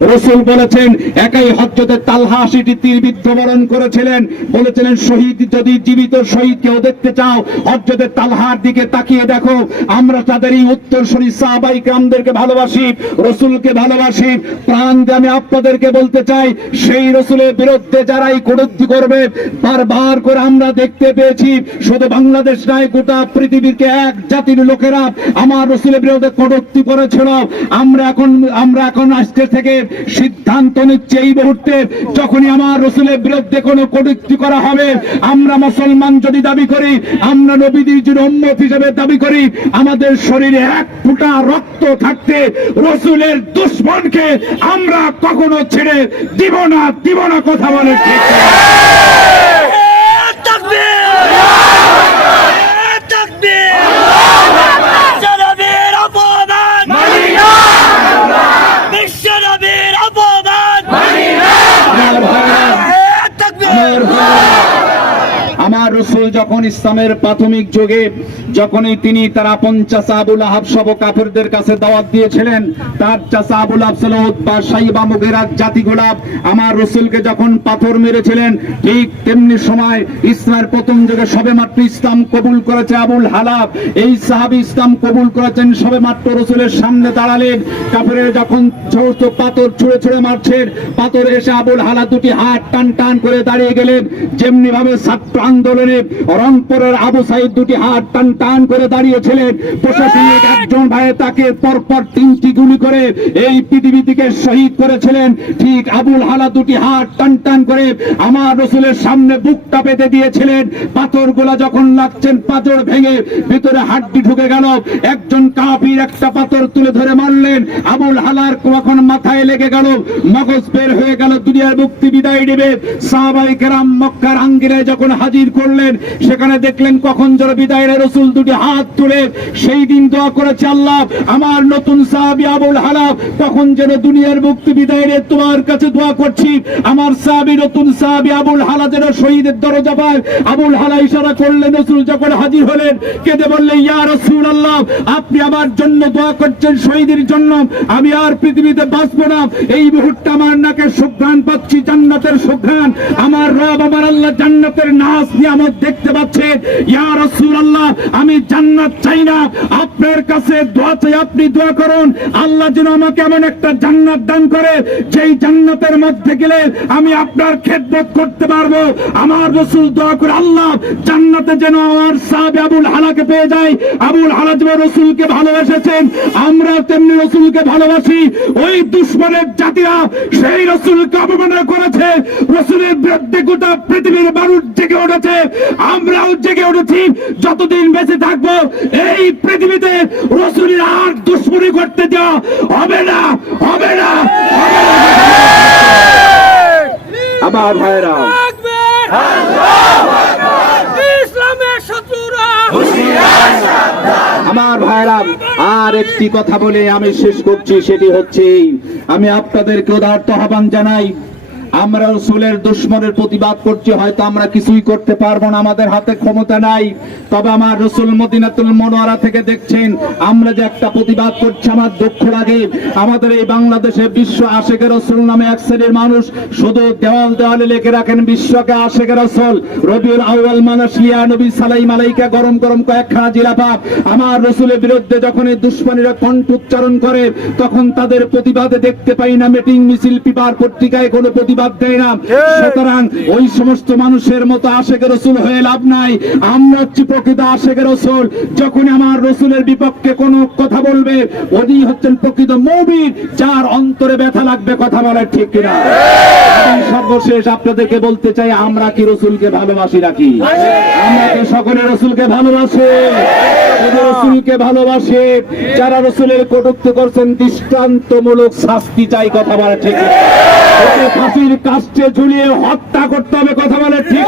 রসুল বলেছেন, একাই হজরতে তালহা সেটি তীরবিদ্ধ বরণ করেছিলেন। বলেছিলেন, শহীদ যদি জীবিত শহীদ কেউ দেখতে চাও হজরতে তালহার দিকে তাকিয়ে দেখো। আমরা তাদের এই উত্তরসূরি সাহাবাই গ্রামদেরকে ভালোবাসি, রসুলকে ভালোবাসি। প্রাণ আমি আপনাদেরকে বলতে চাই, সেই রসুলের বিরুদ্ধে যারাই কটূক্তি করবে, বারবার করে আমরা দেখতে পেয়েছি, শুধু বাংলাদেশ নয়, গোটা পৃথিবীকে এক জাতির লোকেরা আমার রসুলের বিরুদ্ধে কটূক্তি করেছিল। আমরা এখন আমরা এখন আজকে থেকে সিদ্ধান্ত নিচ্ছে এই মুহূর্তে যখনই আমার রসুলের বিরুদ্ধে কোনো কটুক্তি করা হবে, আমরা মুসলমান যদি দাবি করি, আমরা নবীদের জন্য উম্মত হিসেবে দাবি করি, আমাদের শরীরে এক ফুটা রক্ত থাকতে রসুলের দুশ্মনকে আমরা কখনো ছেড়ে দিব না দিব না কথা বলে ঠিক না। বিশ্বনবীর অপমান বিশ্বনবীর অপমান আমার ভাইরা, তাকবীর আমার ভাইরা, আমার রসুল যখন ইসলামের প্রাথমিক যুগে যখনই তিনি তার আপন চাচা আবুল আহাব সব কাফেরদের কাছে দাওয়াত দিয়েছিলেন, তার চাচা আবুল আহাব উৎপা সাইবা মুগেরাত জাতি গোলাপ। আমার রসুলকে যখন পাথর মেরেছিলেন, ঠিক তেমনি সময় ইসলামের প্রথম যুগে সবে মাত্র ইসলাম কবুল করেছে আবুল হালাব এই সাহাবি ইসলাম কবুল করেছেন সবে মাত্র রসুলের সামনে দাঁড়ালেন। কাপড়ের যখন সমস্ত পাথর ছুঁড়ে ছুঁড়ে মারছেন, পাথর এসে আবুল হালা দুটি হাত টান টান করে দাঁড়িয়ে গেলেন। যেমনি ভাবে ছাত্র আন্দোলনে রংপুরের আবু সাইদ দুটি হাত টান টান করে দাঁড়িয়েছিলেন। প্রশাসনিক একজন ভাই তাকে পরপর তিনটি গুলি করে এই পৃথিবী থেকে শহীদ করেছিলেন। ঠিক আবুল হালা দুটি হাত টান টান করে আমার রসুলের সামনে বুকটা পেতে দিয়েছিলেন। পাথর গোলা যখন লাগছেন পাথর ভেঙে ভিতরে হাড্ডি ঢুকে গেল। একজন কাফির একটা পাথর তুলে ধরে মারলেন। আবুল হালার কখন মাথায় লেগে গেল মগজ বের হয়ে গেল দুনিয়ার মুক্তি বিদায় নেবে। সাহাবাই কেরাম মক্কার আঙ্গিনায় যখন হাজির করলেন সেখানে দেখলেন কখন যেন বিদায়ের রসুল দুটি হাত তুলে সেই দিন দোয়া করেছে, আল্লাহ, আমার নতুন সাহাবি আবুল হালাব তখন যেন দুনিয়ার মুক্তি বিদায়ের তোমার কাছে দোয়া করছি, আমার সাহাবি, নতুন সাহাবি আবুল হালা যেন শহীদের দরজা পায়। আবুল হালা ইশারা করলেন, রসুল যখন হাজির হলেন, কেঁদে বললেন, ইয়া রসুল আল্লাহ আপনি আমার জন্য দোয়া করছেন শহীদের জন্য, আমি আর পৃথিবীতে বাঁচবো না, এই মুহূর্তে আমার নাকে সুঘ্রাণ পাচ্ছি রব আল্লাহ জান্নাতের নাচ নিয়ামত দেখতে পাচ্ছে। ইয়া রসুল আল্লাহ আমি জান্নাত চাই না। আপনার কাছে দোয়া চাই, আপনি দোয়া করুন। আল্লাহ যেন আমাকে এমন একটা জান্নাত দান করে, যেই জান্নাতের মধ্যে গেলে আমি আপনার খেদমত করতে পারব। আমার রসুল দোয়া করে, আল্লাহ, জান্নাতে যেন আমার সাহাবে আবুল হালাকে পেয়ে যায়। আবুল হালা যেমন রসুলকে ভালোবেসেছেন। আমরা তেমনি রসুলকে ভালোবাসি। ওই দুশ্মনের জাতিরা সেই রসুলকে অবমাননা করেছে। রসুলের বিরুদ্ধে গোটা পৃথিবীর মানুষ জেগে উঠেছে, আমরাও জেগে উঠেছি, যতদিন বেঁচে থাকব, এই পৃথিবীতে রসুলের আর দুশ্মনী করতে দেওয়া হবে না হবে না আমার ভাইরা আমার ভাইরা আর একটি কথা বলে আমি শেষ করছি, সেটি হচ্ছে, আমি আপনাদেরকে উদার্ত আহ্বান জানাই আমরা রসুলের দুশ্মনের প্রতিবাদ করছি, হয়তো আমরা কিছুই করতে পারব না, আমাদের হাতে ক্ষমতা নাই। তবে আমার রসুল মদিনাতুল মনোয়ারা থেকে দেখছেন, আমরা যে একটা প্রতিবাদ করছি, আমার দুঃখ লাগে। আমাদের এই বাংলাদেশে বিশ্ব আশেকের রসুল নামে এক শ্রেণির মানুষ শুধু দেওয়াল দেওয়ালে লিখে রাখেন, বিশ্বকে আশেকের রসুল। রবিউল আউয়াল মানাসিয়া নবী সালাই মালাইকা গরম গরম কয়েকখানা জিলাপাপ আমার রসুলের বিরুদ্ধে যখন এই দুশ্মনীরা কণ্ঠ উচ্চারণ করে, তখন তাদের প্রতিবাদে দেখতে পাই না, মিটিং মিছিল, পিপার পত্রিকায় কোনো প্রতিবাদ দেয় না। সুতরাং ওই সমস্ত মানুষের মতো আশেখ রসুল হয়ে লাভ নাই। আমরা হচ্ছি প্রকৃত আশেখ রসুল। যখন আমার রসুলের বিপক্ষে কোনো কথা বলবে উনি হচ্ছেন প্রকৃত মৌবির যার অন্তরে ব্যথা লাগবে কথা বলার ঠিক কিনা। সর্বশেষ আপনাদেরকে বলতে চাই আমরা কি রসুলকে ভালোবাসি নাকি? আমরা কি সকলে রসুলকে ভালোবাসে? রসুলকে ভালোবাসে। যারা রসুলের কটুক্তি করছেন দৃষ্টান্তমূলক শাস্তি চাই কথা বলে ঠিক না। ফাঁসির কাস্টে ঝুলিয়ে হত্যা করতে হবে, কথা বলে ঠিক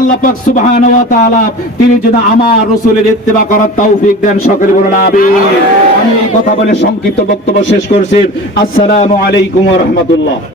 আল্লাহ পাক সুবহান ওয়া তাআলা তিনি যেন আমার রসুলের ইত্তেবা করার তৌফিক দেন, সকলে বলুন আমিন। আমি কথা বলে সংক্ষিপ্ত বক্তব্য শেষ করছি। আসসালামু আলাইকুম ওয়া রাহমাতুল্লাহ।